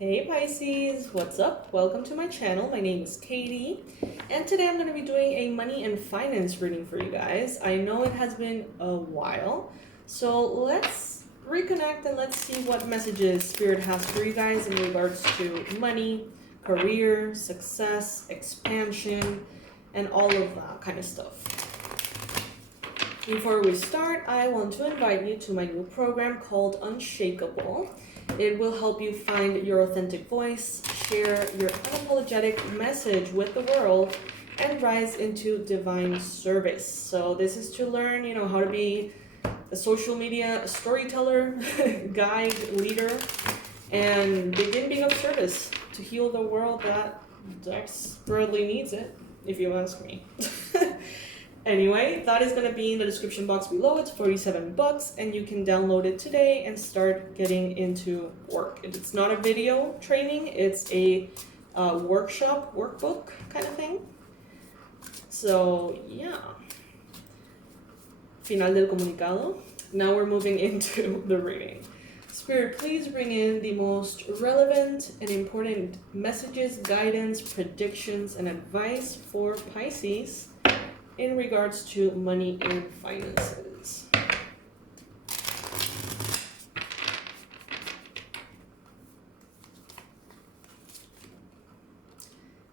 Hey Pisces, what's up? Welcome to my channel. My name is Katie, and today I'm going to be doing a money and finance reading for you guys. I know it has been a while, so let's reconnect and let's see what messages Spirit has for you guys in regards to money, career, success, expansion, and all of that kind of stuff. Before we start, I want to invite you to my new program called Unshakable. It will help you find your authentic voice, share your unapologetic message with the world, and rise into divine service. So this is to learn, how to be a social media storyteller, guide, leader, and begin being of service to heal the world that desperately needs it, if you ask me. Anyway, that is going to be in the description box below. It's $47 and you can download it today and start getting into work. It's not a video training, it's a workshop, workbook kind of thing. So yeah. Final del comunicado. Now we're moving into the reading. Spirit, please bring in the most relevant and important messages, guidance, predictions, and advice for Pisces in regards to money and finances.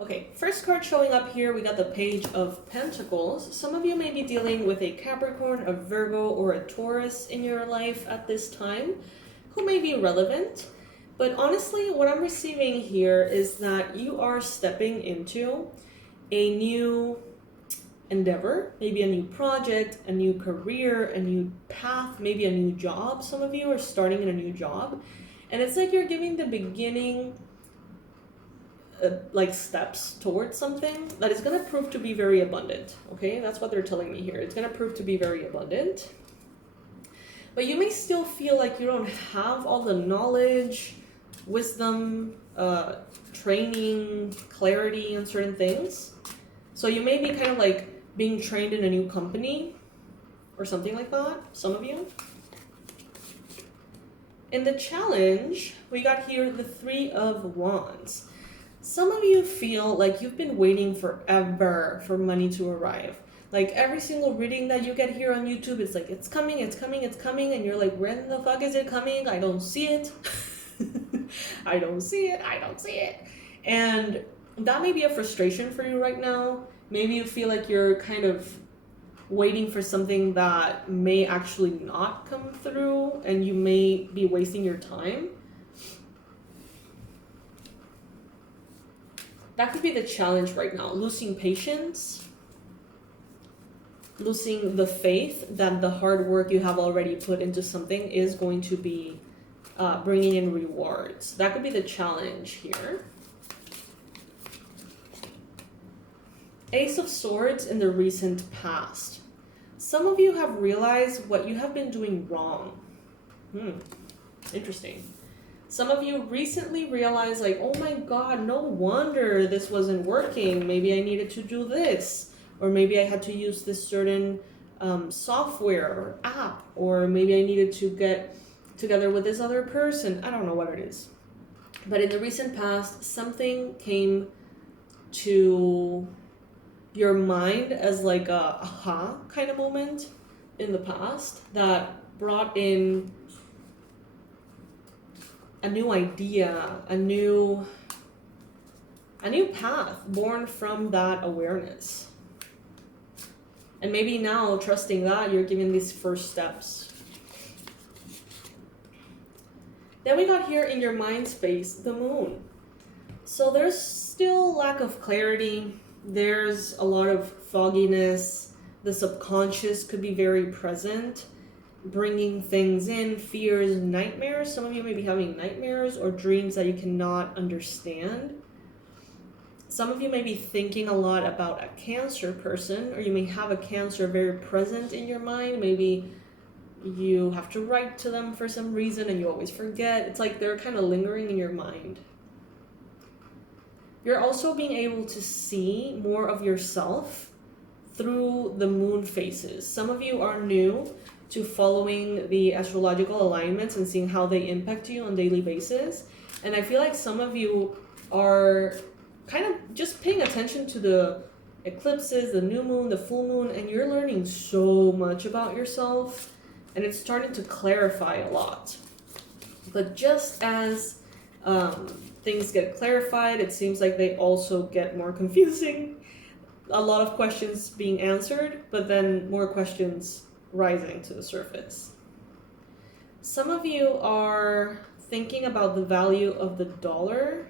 Okay, first card showing up here, we got the Page of Pentacles. Some of you may be dealing with a Capricorn, a Virgo, or a Taurus in your life at this time, who may be relevant. But honestly, what I'm receiving here is that you are stepping into a new endeavor, maybe a new project, a new career, a new path, maybe a new job. Some of you are starting in a new job, and it's like you're giving the beginning steps towards something that is going to prove to be very abundant. Okay, that's what they're telling me here. It's going to prove to be very abundant, but you may still feel like you don't have all the knowledge, wisdom, training, clarity on certain things. So you may be kind of like being trained in a new company or something like that, some of you. In the challenge, we got here the Three of Wands. Some of you feel like you've been waiting forever for money to arrive. Like every single reading that you get here on YouTube, it's like, it's coming, it's coming, it's coming. And you're like, when the fuck is it coming? I don't see it. I don't see it. I don't see it. And that may be a frustration for you right now. Maybe you feel like you're kind of waiting for something that may actually not come through and you may be wasting your time. That could be the challenge right now. Losing patience, losing the faith that the hard work you have already put into something is going to be bringing in rewards. That could be the challenge here. Ace of Swords in the recent past. Some of you have realized what you have been doing wrong. Interesting. Some of you recently realized like, oh my God, no wonder this wasn't working. Maybe I needed to do this. Or maybe I had to use this certain software or app. Or maybe I needed to get together with this other person. I don't know what it is. But in the recent past, something came to your mind as like a aha kind of moment in the past that brought in a new idea, a new path born from that awareness. And maybe now, trusting that, you're giving these first steps. Then we got here in your mind space, the moon. So there's still lack of clarity. There's a lot of fogginess. The subconscious could be very present, bringing things in, fears, nightmares. Some of you may be having nightmares or dreams that you cannot understand. Some of you may be thinking a lot about a Cancer person, or you may have a Cancer very present in your mind. Maybe you have to write to them for some reason and you always forget. It's like they're kind of lingering in your mind. You're also being able to see more of yourself through the moon phases. Some of you are new to following the astrological alignments and seeing how they impact you on a daily basis. And I feel like some of you are kind of just paying attention to the eclipses, the new moon, the full moon, and you're learning so much about yourself, and it's starting to clarify a lot. But just as things get clarified, it seems like they also get more confusing. A lot of questions being answered, but then more questions rising to the surface. Some of you are thinking about the value of the dollar.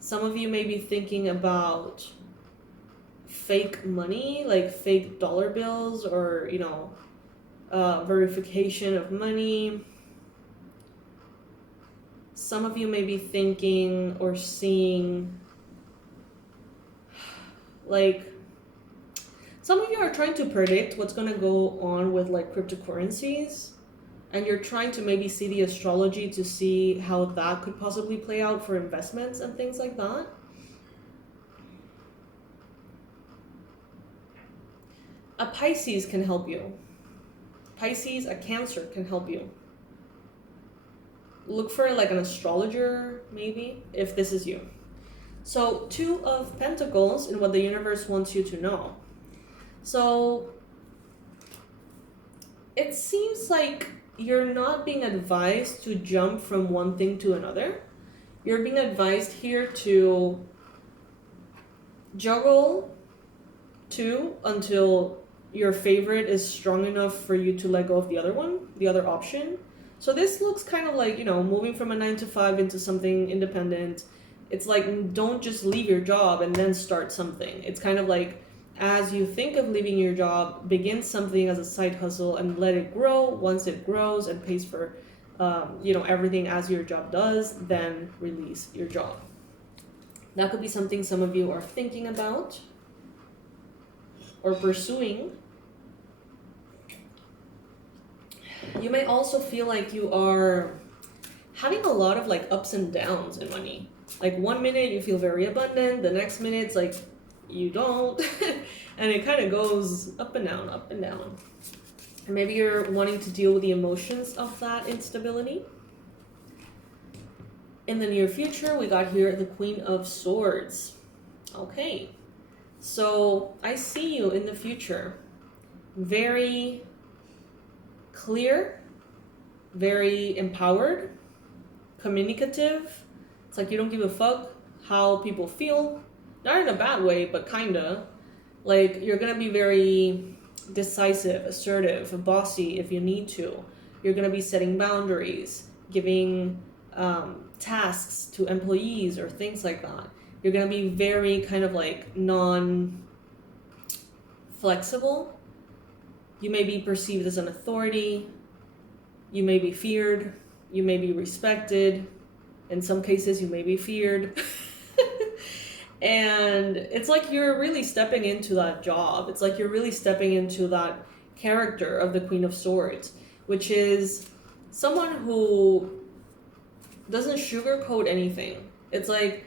Some of you may be thinking about fake money, like fake dollar bills, or, you know, verification of money. Some of you may be thinking or seeing, like, some of you are trying to predict what's going to go on with like cryptocurrencies, and you're trying to maybe see the astrology to see how that could possibly play out for investments and things like that. A Pisces can help you. Pisces, a Cancer can help you. Look for like an astrologer, maybe, if this is you. So, Two of Pentacles in what the universe wants you to know. So, it seems like you're not being advised to jump from one thing to another. You're being advised here to juggle two until your favorite is strong enough for you to let go of the other one, the other option. So this looks kind of like, you know, moving from a 9-to-5 into something independent. It's like, don't just leave your job and then start something. It's kind of like, as you think of leaving your job, begin something as a side hustle and let it grow. Once it grows and pays for, you know, everything as your job does, then release your job. That could be something some of you are thinking about or pursuing. You may also feel like you are having a lot of like ups and downs in money. Like 1 minute you feel very abundant, the next minute it's like you don't. And it kind of goes up and down, up and down. And maybe you're wanting to deal with the emotions of that instability. In the near future, we got here the Queen of Swords. Okay. So I see you in the future. Very clear, very empowered, communicative. It's like you don't give a fuck how people feel. Not in a bad way, but kinda. Like, you're gonna be very decisive, assertive, bossy if you need to. You're gonna be setting boundaries, giving tasks to employees or things like that. You're gonna be very kind of like non-flexible. You may be perceived as an authority. You may be feared. You may be respected. In some cases, you may be feared. And it's like you're really stepping into that job. It's like you're really stepping into that character of the Queen of Swords, which is someone who doesn't sugarcoat anything. It's like,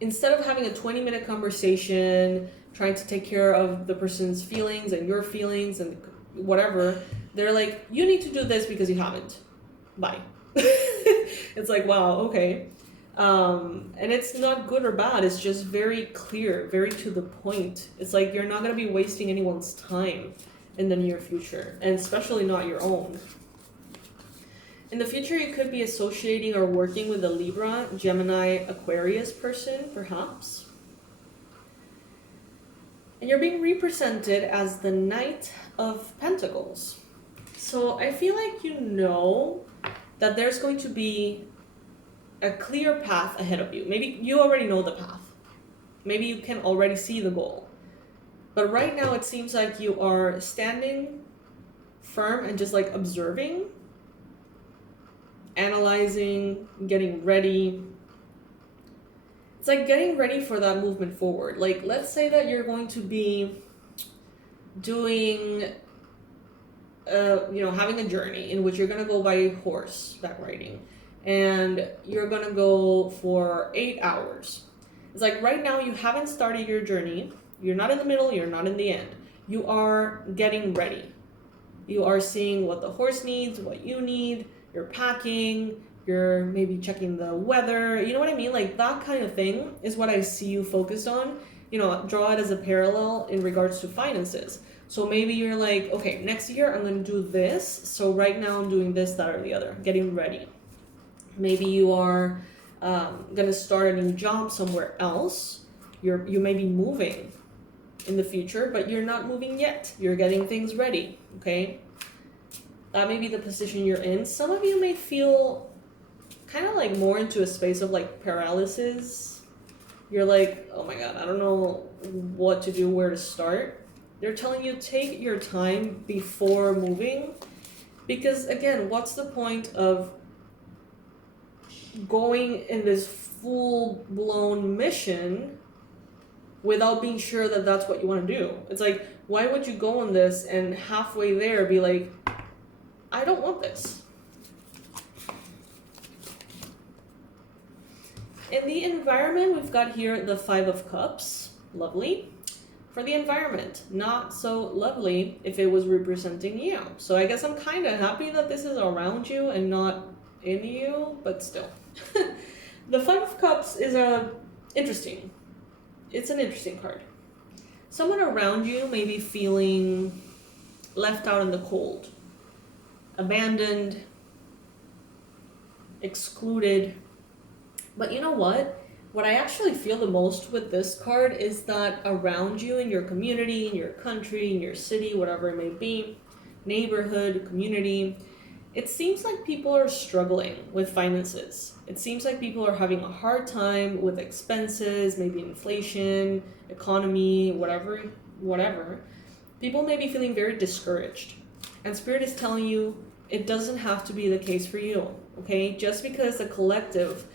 instead of having a 20-minute conversation, trying to take care of the person's feelings and your feelings and whatever, they're like, you need to do this because you haven't. Bye. It's like, wow, okay. And it's not good or bad. It's just very clear, very to the point. It's like you're not going to be wasting anyone's time in the near future, and especially not your own. In the future, you could be associating or working with a Libra, Gemini, Aquarius person, perhaps. And you're being represented as the Knight of Pentacles. So I feel like you know that there's going to be a clear path ahead of you. Maybe you already know the path. Maybe you can already see the goal. But right now it seems like you are standing firm and just like observing, analyzing, getting ready. It's like getting ready for that movement forward. Like, let's say that you're going to be doing, having a journey in which you're going to go by horseback riding. And you're going to go for 8 hours. It's like right now you haven't started your journey. You're not in the middle. You're not in the end. You are getting ready. You are seeing what the horse needs, what you need. You're packing. You're maybe checking the weather. You know what I mean? Like that kind of thing is what I see you focused on. You know, draw it as a parallel in regards to finances. So maybe you're like, okay, next year I'm going to do this. So right now I'm doing this, that, or the other, getting ready. Maybe you are going to start a new job somewhere else. You may be moving in the future, but you're not moving yet. You're getting things ready, okay? That may be the position you're in. Some of you may feel kind of like more into a space of like paralysis. You're like, oh my God, I don't know what to do, where to start. They're telling you take your time before moving, because again, what's the point of going in this full-blown mission without being sure that that's what you want to do? It's like, why would you go on this and halfway there be like, I don't want this? In the environment, we've got here the 5 of Cups. Lovely. For the environment, not so lovely if it was representing you. So I guess I'm kind of happy that this is around you and not in you, but still. The 5 of Cups is interesting. It's an interesting card. Someone around you may be feeling left out in the cold, abandoned, excluded. But you know what? What I actually feel the most with this card is that around you in your community, in your country, in your city, whatever it may be, neighborhood, community, it seems like people are struggling with finances. It seems like people are having a hard time with expenses, maybe inflation, economy, whatever. People may be feeling very discouraged. And Spirit is telling you it doesn't have to be the case for you, okay? Just because the collective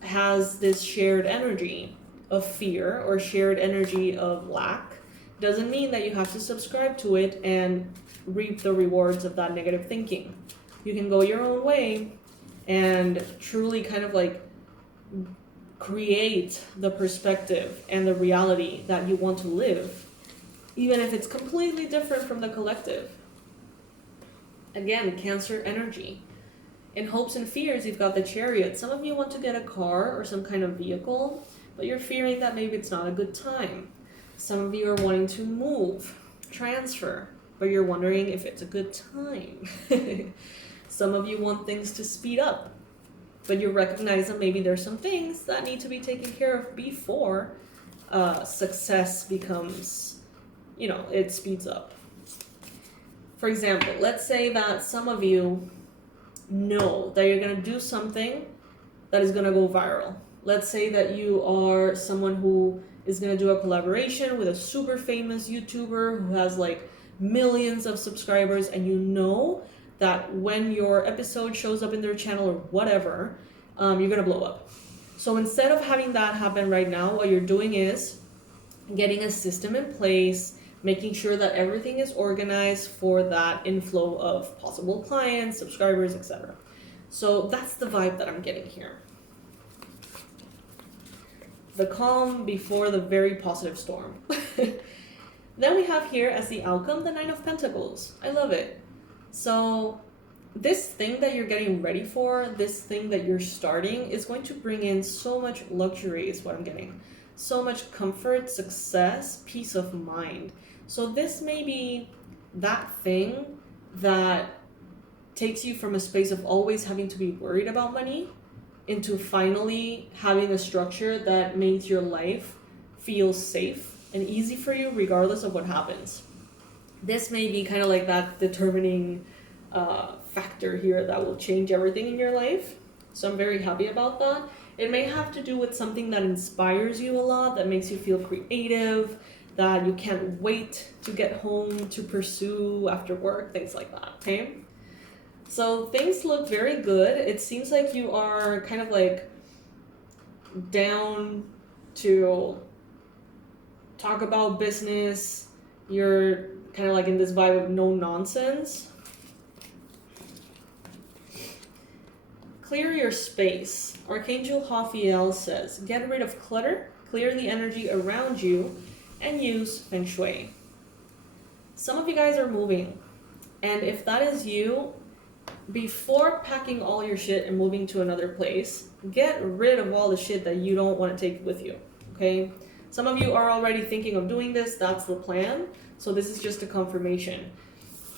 has this shared energy of fear or shared energy of lack doesn't mean that you have to subscribe to it and reap the rewards of that negative thinking. You can go your own way and truly kind of like create the perspective and the reality that you want to live, even if it's completely different from the collective. Again, Cancer energy. In hopes and fears, you've got the Chariot. Some of you want to get a car or some kind of vehicle, but you're fearing that maybe it's not a good time. Some of you are wanting to move, transfer, but you're wondering if it's a good time. Some of you want things to speed up, but you recognize that maybe there's some things that need to be taken care of before success becomes, it speeds up. For example, let's say that some of you know that you're going to do something that is going to go viral. Let's say that you are someone who is going to do a collaboration with a super famous YouTuber who has like millions of subscribers, and you know that when your episode shows up in their channel or whatever, you're going to blow up. So instead of having that happen right now, what you're doing is getting a system in place, making sure that everything is organized for that inflow of possible clients, subscribers, etc. So that's the vibe that I'm getting here. The calm before the very positive storm. Then we have here as the outcome, the 9 of Pentacles. I love it. So this thing that you're getting ready for, this thing that you're starting is going to bring in so much luxury is what I'm getting. So much comfort, success, peace of mind. So this may be that thing that takes you from a space of always having to be worried about money into finally having a structure that makes your life feel safe and easy for you regardless of what happens. This may be kind of like that determining factor here that will change everything in your life. So I'm very happy about that. It may have to do with something that inspires you a lot, that makes you feel creative, that you can't wait to get home to pursue after work, things like that, okay? So things look very good. It seems like you are kind of like down to talk about business. You're kind of like in this vibe of no nonsense. Clear your space. Archangel Raphael says, get rid of clutter, clear the energy around you, and use Feng Shui. Some of you guys are moving, and if that is you, before packing all your shit and moving to another place, get rid of all the shit that you don't want to take with you, okay? Some of you are already thinking of doing this. That's the plan. So this is just a confirmation.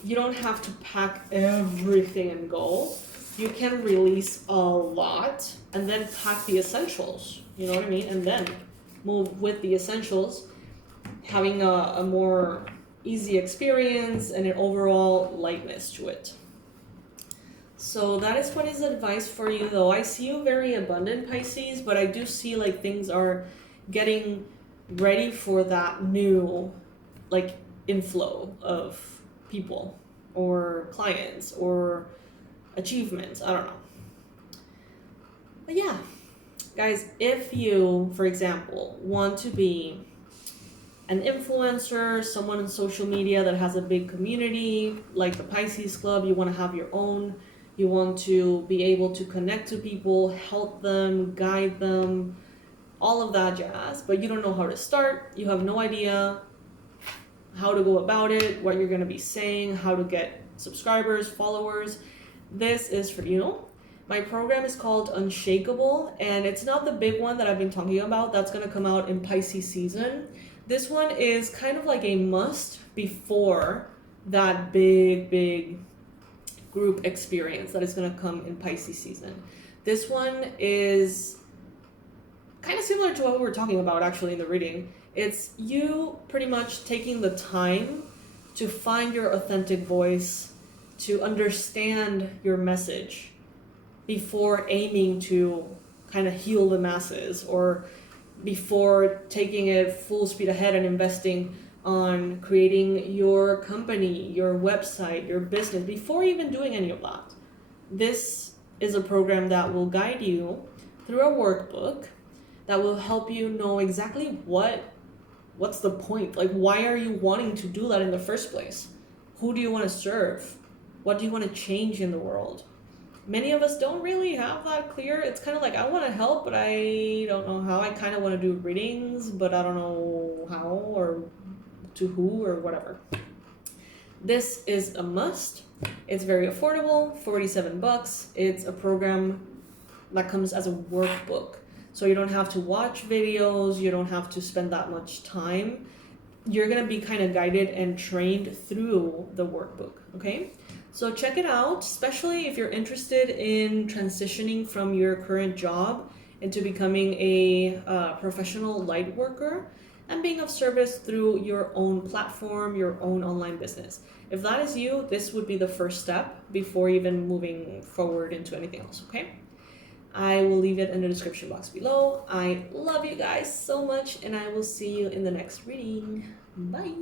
You don't have to pack everything and go. You can release a lot and then pack the essentials, you know what I mean? And then move with the essentials, having a more easy experience and an overall lightness to it. So that is what is advice for you, though. I see you very abundant, Pisces, but I do see like things are getting ready for that new like inflow of people or clients or achievements. I don't know. But yeah, guys, if you, for example, want to be an influencer, someone on social media that has a big community, like the Pisces Club, you want to have your own, you want to be able to connect to people, help them, guide them, all of that jazz, but you don't know how to start, you have no idea how to go about it, what you're going to be saying, how to get subscribers, followers, this is for you. My program is called Unshakable, and it's not the big one that I've been talking about. That's going to come out in Pisces season. This one is kind of like a must before that big group experience that is going to come in Pisces season. This one is kind of similar to what we were talking about actually in the reading. It's you pretty much taking the time to find your authentic voice, to understand your message before aiming to kind of heal the masses, or before taking it full speed ahead and investing on creating your company, your website, your business, before even doing any of that. This is a program that will guide you through a workbook that will help you know exactly what's the point? Like, why are you wanting to do that in the first place? Who do you want to serve? What do you want to change in the world? Many of us don't really have that clear. It's kind of like, I want to help, but I don't know how. I kind of want to do readings, but I don't know how or to who or whatever. This is a must. It's very affordable, $47. It's a program that comes as a workbook. So you don't have to watch videos, you don't have to spend that much time. You're gonna be kind of guided and trained through the workbook, okay? So check it out, especially if you're interested in transitioning from your current job into becoming a professional light worker and being of service through your own platform, your own online business. If that is you, this would be the first step before even moving forward into anything else, okay? I will leave it in the description box below. I love you guys so much, and I will see you in the next reading. Bye!